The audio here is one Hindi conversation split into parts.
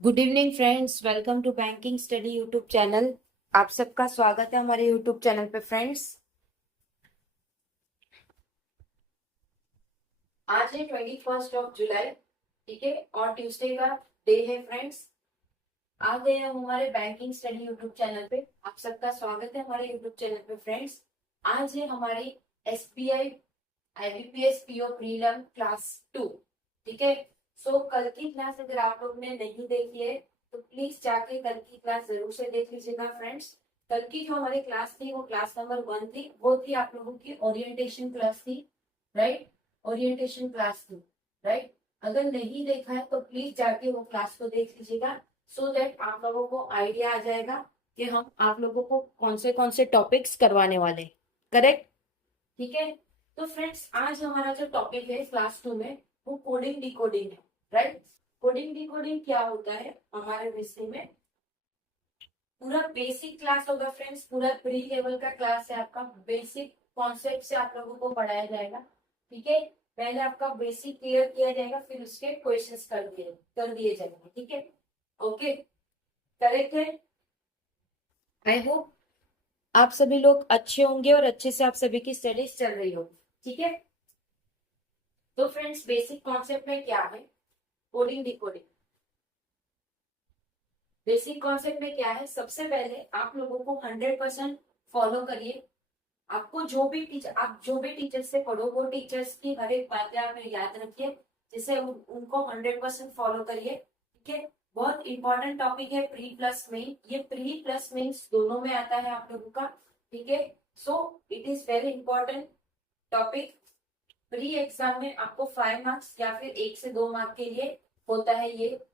Good evening friends, welcome to banking study YouTube channel. आप सबका स्वागत है हमारे यूट्यूब चैनल पे फ्रेंड्स। आज है 21 जुलाई, ठीक है, और ट्यूसडे का डे है फ्रेंड्स। आ गए हम हमारे बैंकिंग स्टडी यूट्यूब चैनल पे। आप सबका स्वागत है हमारे यूट्यूब चैनल पे फ्रेंड्स। आज है हमारी SBI IBPS PO prelim class 2, ठीक है। सो कल की क्लास अगर आप लोग ने नहीं देखी है तो प्लीज जाके कल की क्लास जरूर से देख लीजिएगा फ्रेंड्स। कल की जो हमारी क्लास थी वो क्लास नंबर 1 थी, वो थी आप लोगों की ओरिएंटेशन क्लास थी, राइट। ओरिएंटेशन क्लास थी, राइट। अगर नहीं देखा है तो प्लीज जाके वो क्लास को देख लीजिएगा, सो दैट आप लोगों को आइडिया आ जाएगा कि हम आप लोगों को कौन से टॉपिक्स करवाने वाले, करेक्ट, ठीक है। तो फ्रेंड्स आज हमारा जो टॉपिक है क्लास 2 में वो कोडिंग डिकोडिंग है, राइट। कोडिंग डिकोडिंग क्या होता है हमारे विषय में, पूरा बेसिक क्लास होगा फ्रेंड्स, पूरा प्री लेवल का क्लास है आपका। बेसिक कॉन्सेप्ट से आप लोगों को पढ़ाया जाएगा, ठीक है। पहले आपका बेसिक क्लियर किया जाएगा, फिर उसके क्वेश्चंस कर दिए जाएंगे, ठीक है। ओके, करेक्ट है। आई होप आप सभी लोग अच्छे होंगे और अच्छे से आप सभी की स्टडीज चल रही हो, ठीक है। तो फ्रेंड्स बेसिक कॉन्सेप्ट में क्या है, कोडिंग डिकोडिंग। बेसिक कॉन्सेप्ट में क्या है, सबसे पहले आप लोगों को 100% फॉलो करिए। आपको जो भी टीचर, आप जो भी टीचर से पढ़ो वो टीचर्स की हर एक बातें आप याद रखिए, जिससे उनको 100% फॉलो करिए, ठीक है। बहुत इंपॉर्टेंट टॉपिक है प्री प्लस मेन, ये प्री प्लस मेंस दोनों में आता है आप लोगों का, ठीक है। So it is very important topic. Pre exam में आपको 5 मार्क्स या फिर 1 से 2 मार्क के लिए होता है ये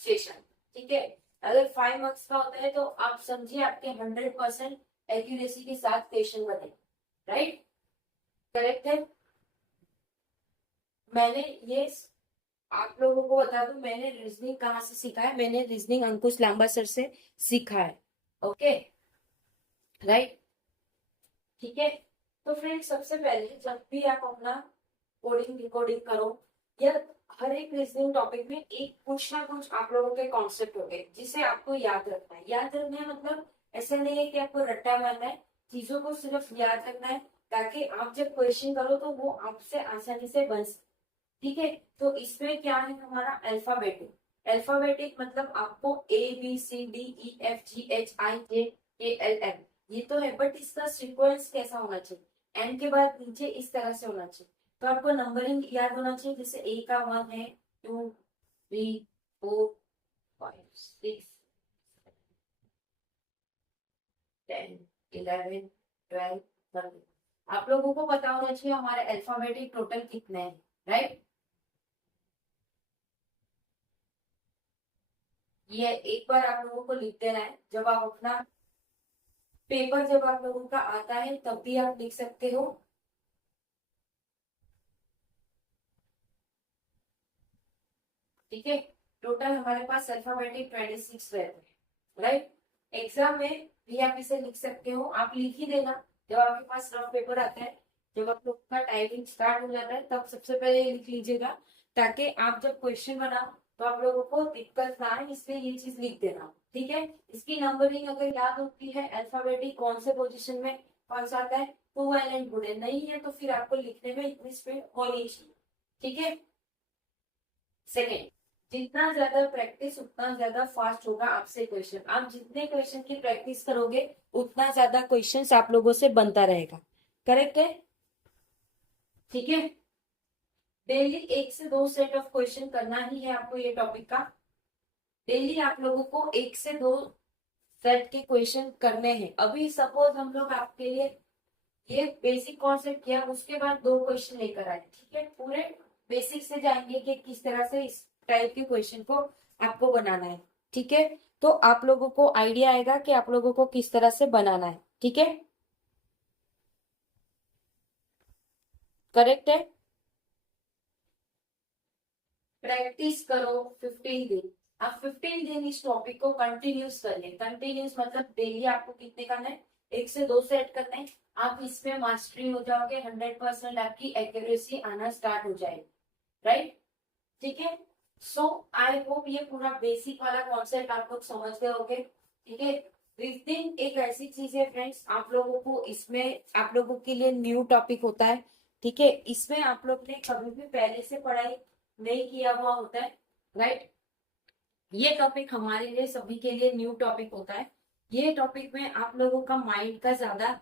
सेशन, ठीक है। अगर 5 मार्क्स का होता है तो आप समझिए आपके 100% एक्यूरेसी के साथ क्वेश्चन बने, राइट, करेक्ट है। मैंने ये आप लोगों को बता दूं, मैंने रीजनिंग कहाँ से सीखा है, मैंने रीजनिंग अंकुश लांबा सर से सीखा है, ओके, राइट, ठीक है। तो फ्रेंड्स सबसे पहले जब भी आप अपना कोडिंग डिकोडिंग करो, या हर एक रीजनिंग टॉपिक में एक कुछ ना कुछ आप लोगों के कॉन्सेप्ट होंगे जिसे आपको याद रखना है। याद रखना है मतलब ऐसा नहीं है कि आपको रट्टा मारना है, चीजों को सिर्फ याद रखना है, ताकि आप जब क्वेश्चन करो तो वो आपसे आसानी से बन सके, ठीक है। तो इसमें क्या है हमारा अल्फाबेटिक। अल्फाबेटिक मतलब आपको ABCDEFGHIJKLM, ये तो है, बट इसका सीक्वेंस कैसा होना चाहिए, एन के बाद नीचे इस तरह से होना चाहिए। तो आपको नंबरिंग याद होना चाहिए, जैसे ए का 1 है, 2, 3, 4, 5, 6, 10, 11, 12, 13। आप लोगों को पता होना चाहिए हमारे अल्फाबेटिक टोटल कितने हैं, राइट। ये एक बार आप लोगों को लिख देना है, जब आप अपना पेपर जब आप लोगों का आता है तब भी आप लिख सकते हो, ठीक है। टोटल हमारे पास अल्फाबेटिक 26 रहते हैं, राइट। एग्जाम में भी आप इसे लिख सकते हो, आप लिख ही देना जब आपके पास रफ पेपर आता है। जब आप लोग का टाइपिंग स्टार्ट हो जाता है तब सबसे पहले ये लिख लीजिएगा, ताकि आप जब क्वेश्चन बनाओ तो आप लोगों को दिक्कत ना आए, इसलिए ये चीज लिख देना, ठीक है। इसकी नंबरिंग अगर याद होती है, अल्फाबेटिक कौन से पोजीशन में कौन सा आता है, तो वेल एंड गुड है, नहीं है तो फिर आपको लिखने में इतनी स्पीड होनी चाहिए, ठीक है। सेकेंड, जितना ज्यादा प्रैक्टिस उतना ज्यादा फास्ट होगा आपसे क्वेश्चन। आप जितने क्वेश्चन की प्रैक्टिस करोगे उतना ज्यादा क्वेश्चंस आप लोगों से बनता रहेगा, करेक्ट है, ठीक है। डेली 1 से 2 सेट ऑफ क्वेश्चन करना ही है आपको ये टॉपिक का। डेली आप लोगों को 1 से 2 सेट के क्वेश्चन करने हैं। अभी सपोज हम लोग आपके लिए ये बेसिक कॉन्सेप्ट किया, उसके बाद 2 क्वेश्चन लेकर आए, ठीक है। पूरे बेसिक से जाएंगे कि किस तरह से इस टाइप के क्वेश्चन को आपको बनाना है, ठीक है। तो आप लोगों को आइडिया आएगा कि आप लोगों को किस तरह से बनाना है, ठीक है, करेक्ट है। प्रैक्टिस करो 15 दिन। आप 15 दिन इस टॉपिक को कंटिन्यूस करिए। कंटिन्यूस मतलब डेली आपको कितने करना है, 1 से 2 सेट करना है। आप इसमें मास्टरी हो जाओगे, 100% आपकी एक्यूरेसी आना स्टार्ट हो जाएगी, राइट, ठीक है। सो आई होप ये पूरा बेसिक वाला कॉन्सेप्ट आप लोग समझ गए होंगे। ठीक है, रीजनिंग एक ऐसी चीज है फ्रेंड्स, आप लोगों को इसमें आप लोगों के लिए न्यू टॉपिक होता है। ठीक है, इसमें आप लोग ने कभी भी पहले से पढ़ाई नहीं किया हुआ होता है, राइट। ये टॉपिक हमारे लिए सभी के लिए न्यू टॉपिक होता है। ये टॉपिक में आप लोगों का माइंड का ज्यादा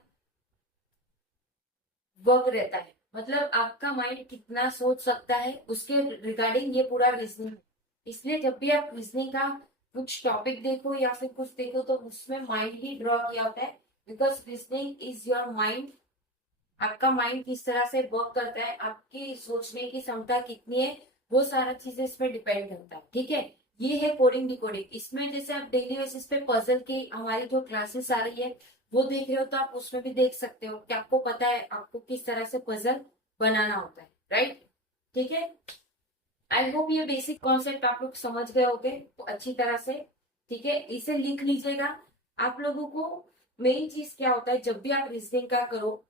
वर्क रहता है, मतलब आपका माइंड कितना सोच सकता है उसके रिगार्डिंग ये पूरा रीजनिंग है। इसलिए जब भी आप रीजनिंग का कुछ टॉपिक देखो या फिर कुछ देखो तो उसमें माइंड ही ड्रॉ किया होता है, because reasoning is your mind. आपका माइंड किस तरह से वर्क करता है, आपकी सोचने की क्षमता कितनी है, वो सारा चीजें इसमें डिपेंड करता है। ठीक है, ये है कोडिंग डिकोडिंग। इसमें जैसे आप डेली बेसिस पे पजल की हमारी जो क्लासेस आ रही है वो देख रहे हो तो आप उसमें भी देख सकते हो कि आपको पता है आपको किस तरह से पजल बनाना होता है, राइट। ठीक है, आई होप ये बेसिक कॉन्सेप्ट आप लोग समझ गए होंगे तो अच्छी तरह से। ठीक है, इसे लिख लीजिएगा। आप लोगों को मेन चीज क्या होता है, जब भी आप रीजनिंग का करो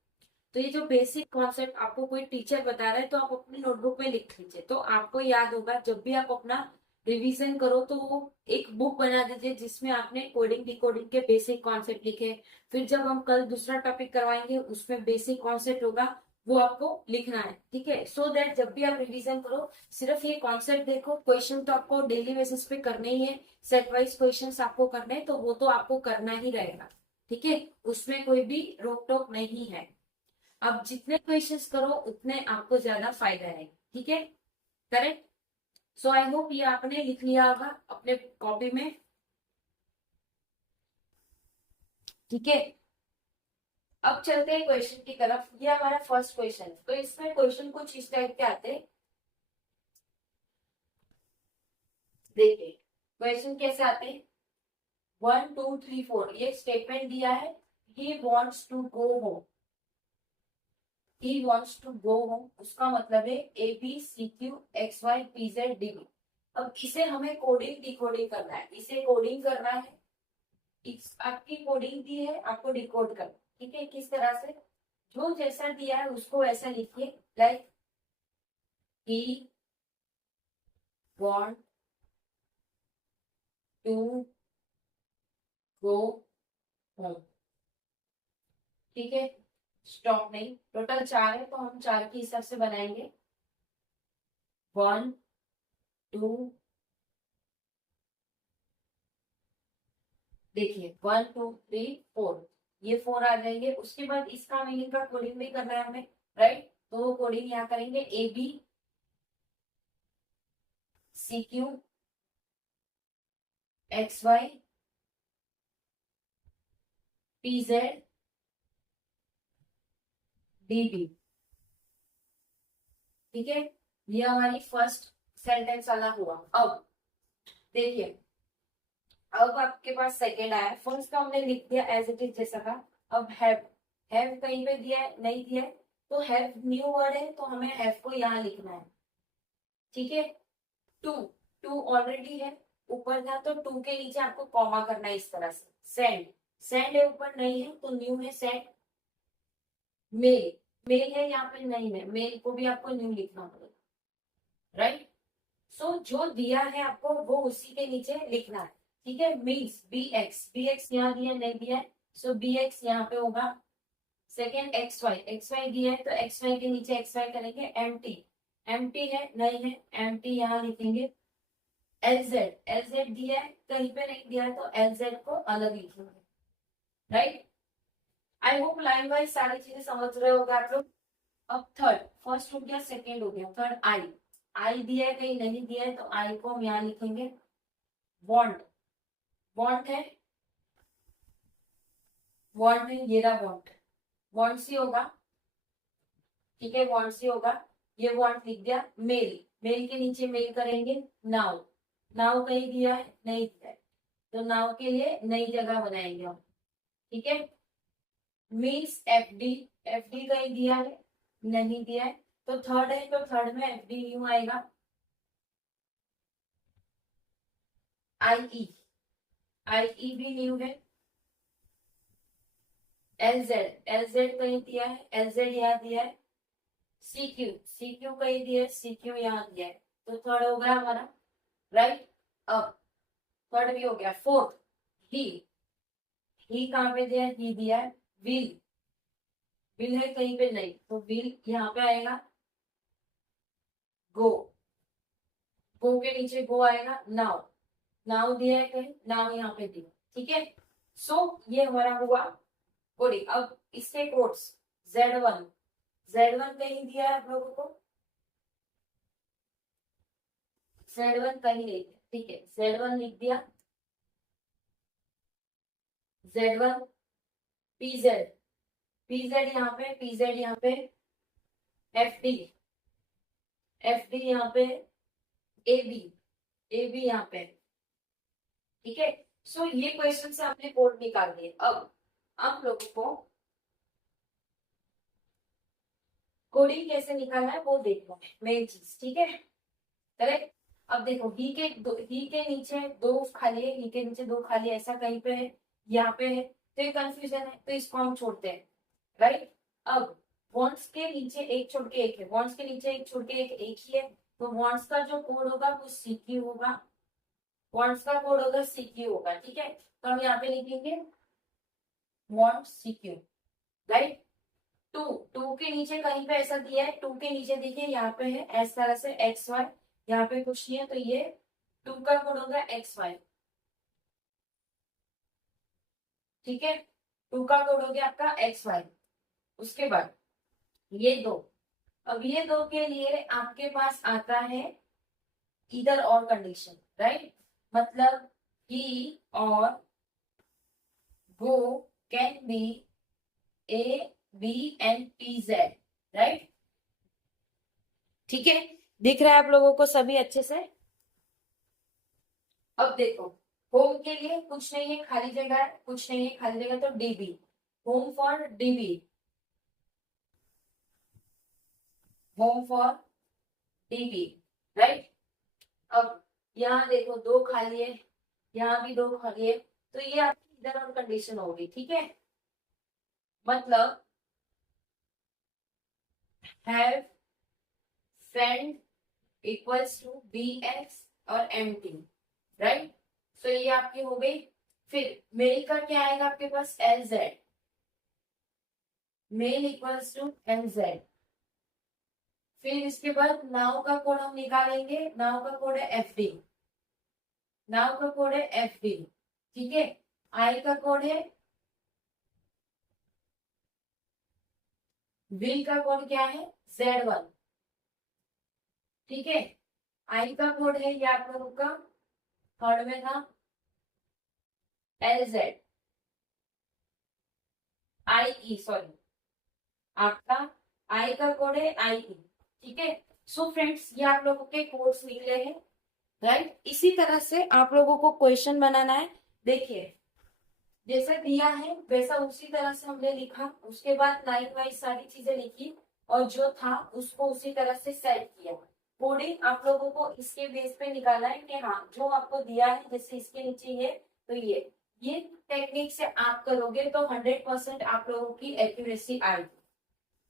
तो ये जो बेसिक कॉन्सेप्ट आपको कोई टीचर बता रहा है तो आप अपनी नोटबुक में लिख लीजिए, तो आपको याद होगा। जब भी आप अपना रिवीजन करो तो वो एक बुक बना दीजिए जिसमें आपने कोडिंग डिकोडिंग के बेसिक कॉन्सेप्ट लिखे। फिर जब हम कल दूसरा टॉपिक करवाएंगे उसमें बेसिक कॉन्सेप्ट होगा, वो आपको लिखना है। ठीक है, सो दैट जब भी आप रिवीजन करो सिर्फ ये कॉन्सेप्ट देखो। क्वेश्चन तो आपको डेली बेसिस पे करने ही है, सेट वाइज क्वेश्चन आपको करने हैं तो वो तो आपको करना ही रहेगा। ठीक है, उसमें कोई भी रोक टोक नहीं है। आप जितने क्वेश्चंस करो उतने आपको ज्यादा फायदा है। ठीक है, करेक्ट। सो आई होप ये आपने लिख लिया होगा अपने कॉपी में। ठीक है, अब चलते हैं क्वेश्चन की तरफ। ये हमारा फर्स्ट क्वेश्चन है, तो इसमें क्वेश्चन कुछ इस टाइप के आते हैं। देखिए क्वेश्चन कैसे आते हैं, 1 2 3 4 ये स्टेटमेंट दिया है। He wants to go home, he wants to go home, उसका मतलब है A B C Q X Y P Z D B. अब इसे हमें कोडिंग डिकोडिंग करना है, इसे कोडिंग करना है। इस आपकी कोडिंग दी है, आपको डिकोड करना। ठीक है, किस तरह से, जो जैसा दिया है उसको वैसा लिखिए। Like he want to go home. ठीक है, स्टॉप नहीं, टोटल 4 है तो हम 4 के हिसाब से बनाएंगे। 1 2, देखिए 1 2 3 4, ये 4 आ जाएंगे। उसके बाद इसका मीनिंग का कोडिंग भी करना है हमें, राइट। तो वो कोडिंग यहाँ करेंगे, A B C Q X Y P Z D B. ठीक है, ये हमारी फर्स्ट सेंटेंस वाला हुआ। अब देखिए, अब आपके पास सेकेंड आया। फर्स्ट का हमने लिख दिया एज इट इज जैसा था। अब हैव कहीं पे दिया है, नहीं दिया है, तो हैव न्यू वर्ड है तो हमें हैव को यहाँ लिखना है। ठीक है, टू, टू ऑलरेडी है, ऊपर था तो टू के नीचे आपको कॉमा करना है इस तरह से। सेंड, सेंड है ऊपर, नहीं है तो न्यू है सेंड। मेल, मेल है यहाँ पे, नहीं है, मेल को भी आपको न्यू लिखना पड़ेगा, राइट। सो जो दिया है आपको वो उसी के नीचे लिखना है। ठीक है, means B X, B X यहाँ दिया नहीं दिया है, सो बी एक्स यहाँ पे होगा। Second X Y, X Y दिया है तो एक्स वाई के नीचे एक्स वाई करेंगे। एम टी, एम टी है नहीं है, एम टी यहाँ लिखेंगे। एल जेड, एल जेड दिया है, कहीं पे नहीं दिया है तो एल जेड को अलग लिखेंगे, right. I hope line wise सारी चीजें समझ रहे होगे आप लोग। अब थर्ड, फर्स्ट हो गया, सेकेंड हो गया, थर्ड आई। आई दिया है कहीं नहीं दिया है तो आई को हम यहाँ लिखेंगे। वॉन्ट, वॉन्ट है, वॉन्ट है, ये रहा वॉन्ट, वॉन्ट सी होगा। ठीक है, वॉन्ट सी होगा, ये वॉन्ट लिख दिया। मेल, मेल के नीचे मेल करेंगे। नाउ, नाउ कहीं दिया है नहीं दिया है तो नाउ के लिए नई जगह बनाएंगे हम। ठीक है, means F D, F D कहीं दिया है नहीं दिया है तो थर्ड है तो थर्ड में एफ डी न्यू आएगा। आई ई, आई ई भी न्यू है। एल जेड, एल जेड कहीं दिया है, एल जेड यहाँ दिया है। सी क्यू, सी क्यू कहीं दिया है, सी क्यू यहाँ दिया है तो थर्ड हो गया हमारा। राइट। अब थर्ड भी हो गया। फोर्थ ही कहाँ पे दिया है? ही दिया है। विल, विल है कहीं पे नहीं, तो विल यहाँ पे आएगा। गो, गो के नीचे गो आएगा। नाउ, नाउ दिया है कहीं, नाउ यहाँ पे दिया। ठीक है, सो ये हमारा हुआ कोडिंग। अब इसके कोड्स Z1, Z1 कहीं दिया है आप लोगों को? Z1 कहीं नहीं दिया, ठीक है, Z1 लिख दिया। Z1 PZ, PZ यहाँ पे, PZ यहाँ पे, FD, FD यहाँ पे, AB, AB यहाँ पे। ठीक है, सो ये क्वेश्चन से आपने कोड निकाल दिए। अब आप लोगों को कोडिंग कैसे निकालना है वो देखना है, मेन चीज। ठीक है, करेक्ट। अब देखो ही के नीचे दो खाली है, ही के नीचे दो खाली है, ऐसा कहीं पे है, यहाँ पे है, तो ये कंफ्यूजन है, तो इसको हम छोड़ते हैं। राइट। अब वॉन्ट्स के नीचे एक छोड़ के एक है, वॉन्ट्स के नीचे एक छोड़ के एक ही है, तो वॉन्ट्स का जो कोड होगा वो सीक्यू होगा, वॉन्ट्स का कोड होगा सीक्यू होगा। ठीक है, तो हम यहाँ पे लिखेंगे want CQ. Right. Two, two के नीचे कहीं पे ऐसा दिया है, टू के नीचे देखिए यहाँ पे है इस तरह से XY, यहाँ पे कुछ नहीं है, तो ये टू का कोड होगा XY। ठीक है, टू का कोड हो गया आपका XY। उसके बाद ये दो, अब ये दो के लिए आपके पास आता है इधर और कंडीशन। राइट, मतलब ही और गो कैन बी ABNPZ। राइट, ठीक है, दिख रहा है आप लोगों को सभी अच्छे से? अब देखो, होम के लिए कुछ नहीं है, खाली जगह है, कुछ नहीं है खाली जगह, तो DB, home for DB, home for DB। Right. अब यहाँ देखो दो खाली है, यहाँ भी दो खाली है, तो ये आपकी इधर और कंडीशन होगी। ठीक है, मतलब have friend equals to BX और MT। राइट, तो ये आपकी हो गई। फिर मेल का क्या आएगा आपके पास? LZ, mail equals to LZ। फिर इसके बाद नाउ का कोड हम निकालेंगे, नाउ का कोड है FD, नाउ का कोड है FD। ठीक है, आई का कोड है, विल का कोड क्या है? Z1। ठीक है, आई का कोड है ये आप लोगों का थर्ड में था LZ, IE, सॉरी, आपका आई का कोड है IE। ठीक है, सो फ्रेंड्स ये आप लोगों के कोड्स निकले हैं। राइट, इसी तरह से आप लोगों को क्वेश्चन बनाना है। देखिए, जैसा दिया है वैसा उसी तरह से हमने लिखा, उसके बाद लाइन वाइज सारी चीजें लिखी, और जो था उसको उसी तरह से सेट किया। कोडिंग आप लोगों को इसके बेस पे निकालना है कि हाँ जो आपको दिया है, जैसे इसके नीचे ये, तो ये टेक्निक से आप करोगे तो 100% आप लोगों की एक्यूरेसी आएगी।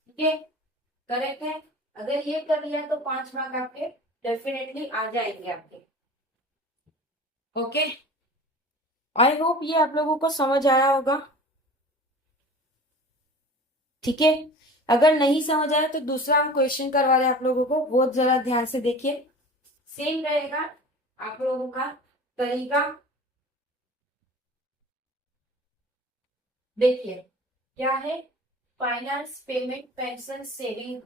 ठीक है, करेक्ट है। अगर ये कर लिया तो 5 मार्क आपके डेफिनेटली आ जाएंगे आपके। ओके, आई होप ये आप लोगों को समझ आया होगा। ठीक है, अगर नहीं समझ आया तो दूसरा हम क्वेश्चन करवा रहे हैं आप लोगों को, बहुत जरा ध्यान से देखिए। सेम रहेगा आप लोगों का तरीका। देखिए क्या है, फाइनेंस, पेमेंट, पेंशन, सेविंग।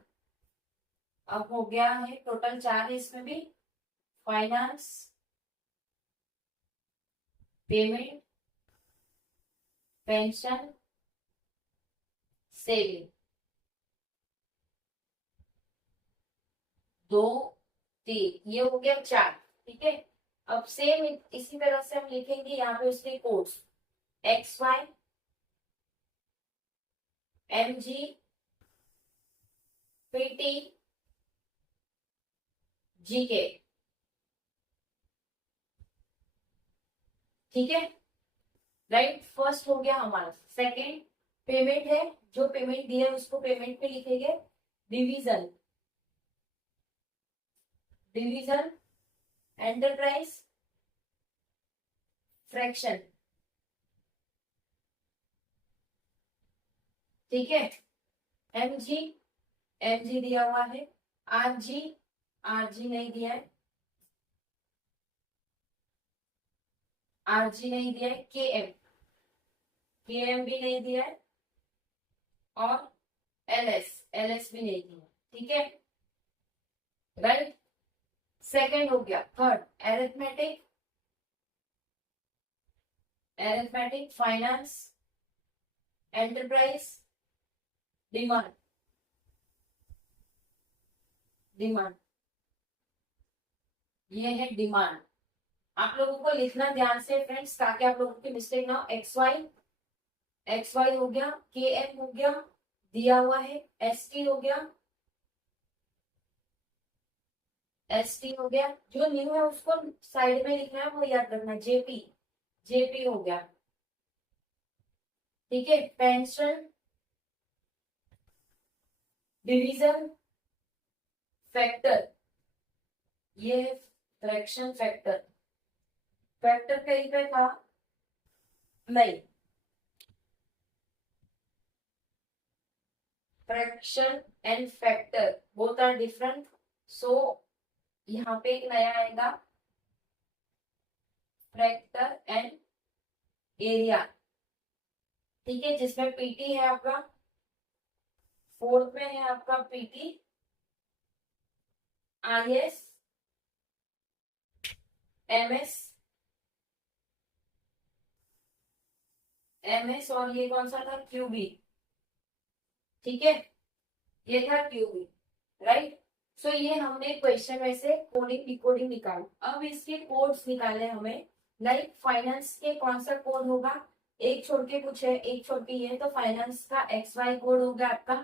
अब हो गया है टोटल 4 है इसमें भी, फाइनेंस, पेमेंट, पेंशन, सेविंग, 2 3, ये हो गया 4। ठीक है, अब सेम इसी तरह से हम लिखेंगे यहाँ पे उसके codes XY, MG, PT, GK। ठीक है, राइट, फर्स्ट हो गया हमारा। सेकंड पेमेंट है, जो पेमेंट दिया है उसको पेमेंट पे लिखेंगे। डिवीजन, डिवीजन एंटरप्राइज फ्रैक्शन, ठीक है। एमजी, एमजी दिया हुआ है। आरजी, आरजी नहीं दिया है, आरजी नहीं दिया है। केएम, केएम भी नहीं दिया है, और एलएस, एलएस भी नहीं दिया, ठीक है, राइट। सेकंड हो गया। Third, arithmetic, arithmetic, finance, enterprise, demand, demand, ये है डिमांड। आप लोगों को लिखना ध्यान से फ्रेंड्स, ताकि आप लोगों की मिस्टेक ना हो। एक्स वाई, एक्स वाई हो गया, के एम हो गया, दिया हुआ है। एस टी हो गया, एस टी हो गया। जो न्यू है उसको साइड में लिखना है, वो याद रखना। जेपी, जेपी हो गया, ठीक है। पेंशन, डिवीजन, फैक्टर, ये है फ्रैक्शन फैक्टर। फैक्टर कहीं पे था नहीं, fraction and factor both are different. So यहाँ पे एक नया आएगा, फैक्टर एंड एरिया, ठीक है, जिसमें पीटी है आपका। फोर्थ में है आपका पीटी, आईएस, एमएस, एमएस, और ये कौन सा था? क्यूबी, ठीक है, ये था क्यूबी, राइट। सो ये हमने क्वेश्चन में से कोडिंग डिकोडिंग निकाली। अब इसके कोड्स निकाले हमें। लाइक फाइनेंस के कौन सा कोड होगा, एक छोड़ के कुछ है, एक छोड़ के ये, तो फाइनेंस का एक्स वाई कोड हो गया आपका,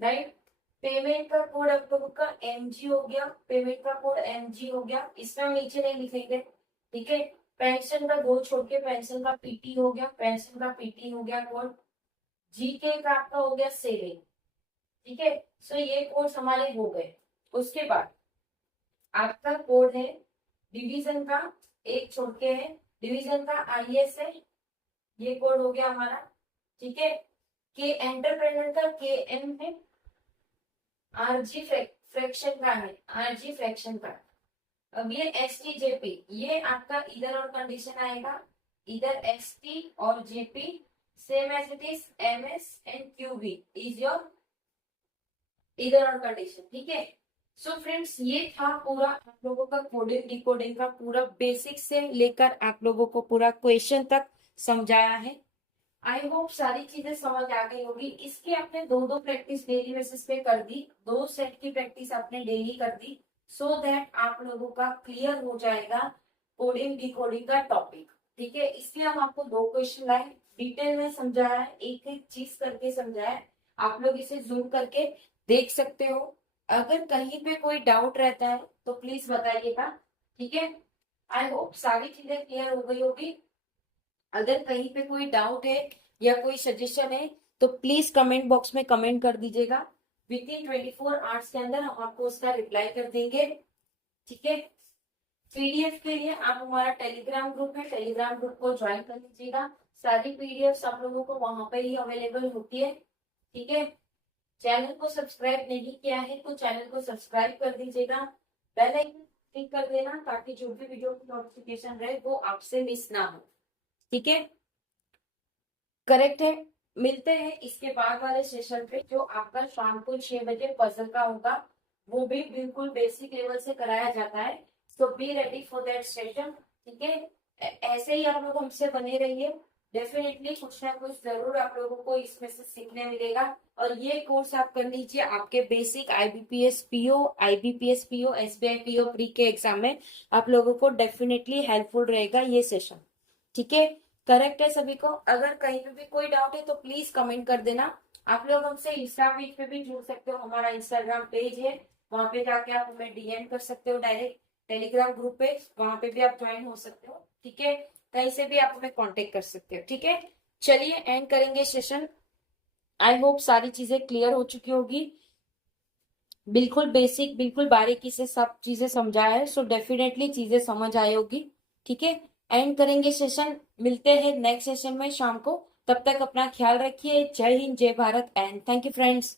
राइट। पेमेंट का कोड आप लोगों का एमजी हो गया, पेमेंट का कोड एमजी हो गया, इसमें हम नीचे नहीं लिखेंगे, ठीक है। पेंशन का दो छोड़ के पेंशन का पीटी हो गया, पेंशन का पीटी हो गया कोड। जीके का आपका हो गया सेविंग, ठीक है। सो ये कोड हमारे हो गए। उसके बाद आपका कोड है डिवीजन का, एक छोड़ के है, डिवीजन का आईएस है, ये कोड हो गया हमारा, ठीक है। के एंटरप्रेन्योर का के एम है, आरजी फ्रैक्शन का है, आरजी फ्रैक्शन का। अब ये एस टी जेपी, ये आपका इधर और कंडीशन आएगा, इधर एस टी और JP, same as it is M S and QB is your इधर और कंडीशन, ठीक है। सो फ्रेंड्स, ये था पूरा आप लोगों का कोडिंग डिकोडिंग का पूरा बेसिक से लेकर आप लोगों को पूरा क्वेश्चन तक समझाया है। आई होप सारी चीजें समझ आ गई होगी। इसकी आपने दो दो प्रैक्टिस डेली बेसिस पे कर दी, दो सेट की प्रैक्टिस आपने डेली कर दी, सो दैट आप लोगों का क्लियर हो जाएगा कोडिंग डिकोडिंग का टॉपिक, ठीक है। इसलिए हम आपको दो क्वेश्चन लाए, डिटेल में समझाया है, एक एक चीज करके समझाया है। आप लोग इसे जूम करके देख सकते हो। अगर कहीं पे कोई डाउट रहता है तो प्लीज बताइएगा, ठीक है। आई होप सारी चीजें क्लियर हो गई होगी। अगर कहीं पे कोई डाउट है या कोई सजेशन है तो प्लीज कमेंट बॉक्स में कमेंट कर दीजिएगा। विद इन 24 आवर्स के अंदर हम आपको उसका रिप्लाई कर देंगे, ठीक है। पीडीएफ के लिए आप हमारा टेलीग्राम ग्रुप है, टेलीग्राम ग्रुप को ज्वाइन कर लीजिएगा। सारी पीडीएफ आप लोगों को वहां पर ही अवेलेबल होती है, ठीक है। चैनल को सब्सक्राइब नहीं किया है तो चैनल को सब्सक्राइब कर दीजिएगा, बेल आइकन क्लिक कर देना, ताकि जो भी वीडियो की नोटिफिकेशन रहे वो आपसे मिस ना हो, ठीक है। करेक्ट है। मिलते हैं इसके बाद वाले सेशन पे, जो आपका शाम को 6 बजे पजल का होगा, वो भी बिल्कुल बेसिक लेवल से कराया जाता है। So be ready for that session, ठीक है। ऐसे ही आप लोग हमसे बने रहिए, डेफिनेटली कुछ ना कुछ जरूर आप लोगों को इसमें से सीखने मिलेगा। और ये कोर्स आप कर लीजिए आपके basic IBPS PO, IBPS PO, SBI PO pre के एग्जाम में आप लोगों को डेफिनेटली हेल्पफुल रहेगा ये सेशन, ठीक है। करेक्ट है सभी को। अगर कहीं पे भी कोई डाउट है तो प्लीज कमेंट कर देना। आप लोग हमसे इंस्टा पेज पे भी जुड़ सकते हो, हमारा इंस्टाग्राम पेज है, वहां पे जाके आप हमें डीएम कर सकते हो डायरेक्ट। टेलीग्राम ग्रुप पे, वहां पे भी आप ज्वाइन हो सकते हो, ठीक है। कहीं से भी आप हमें कांटेक्ट कर सकते हो, ठीक है। चलिए एंड करेंगे सेशन। आई होप सारी चीजें क्लियर हो चुकी होगी। बिल्कुल बेसिक, बिल्कुल बारीकी से सब चीजें समझाया है, सो डेफिनेटली चीजें समझ आई होगी। ठीक है, एंड करेंगे सेशन, मिलते हैं नेक्स्ट सेशन में शाम को। तब तक अपना ख्याल रखिए। जय हिंद, जय Bharat, and thank you friends.